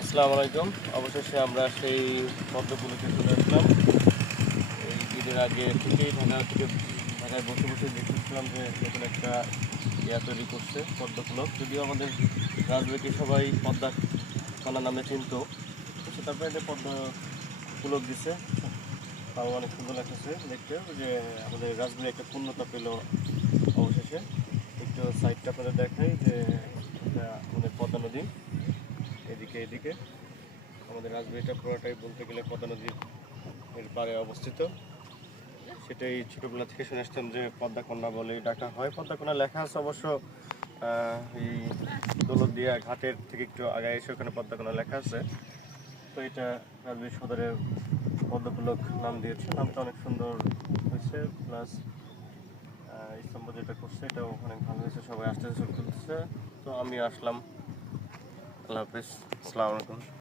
আসসালামু আলাইকুম। অবশেষে আমরা সেই পদ্মগুলোকে চলে আসলাম। এই ঈদের আগে থেকেই ঢাকায় বসে বসে দেখতেছিলাম যে নতুন একটা তৈরি করছে পদ্মফুলক। যদিও আমাদের রাজবাড়িকে সবাই পদ্মা কলা নামে চিনত, তারপরে এটা পদ্ম ফুলক দিছে, তাও অনেক সুন্দর লাগতেছে দেখতে। যে আমাদের রাজবাড়ি একটা পূর্ণতা পেল অবশেষে। একটু সাইডটা আপনাদের দেখাই যে এটা আমাদের পদ্মা নদী, এদিকে আমাদের রাজবাড়িটা পুরোটাই বলতে গেলে পদ্মা নদীর পাড়ে অবস্থিত। সেটাই ছোটোবেলা থেকে শুনে আসতাম যে পদ্মাকন্যা বলে ডাকা হয়। পদ্মাকন্যা লেখা আছে অবশ্য এই দৌলতদিয়া ঘাটের থেকে একটু আগে এসে ওখানে পদ্মাকন্যা লেখা আছে। তো এটা রাজবাড়ি সদরের পদ্মফুলক নাম দিয়েছে। নামটা অনেক সুন্দর হয়েছে, প্লাস স্তম্ভ যেটা করছে এটাও অনেক ভালো হয়েছে। সবাই আসতে শুরু করতেছে, তো আমি আসলাম। আল্লাহ হাফিজ, আসসালামু আলাইকুম।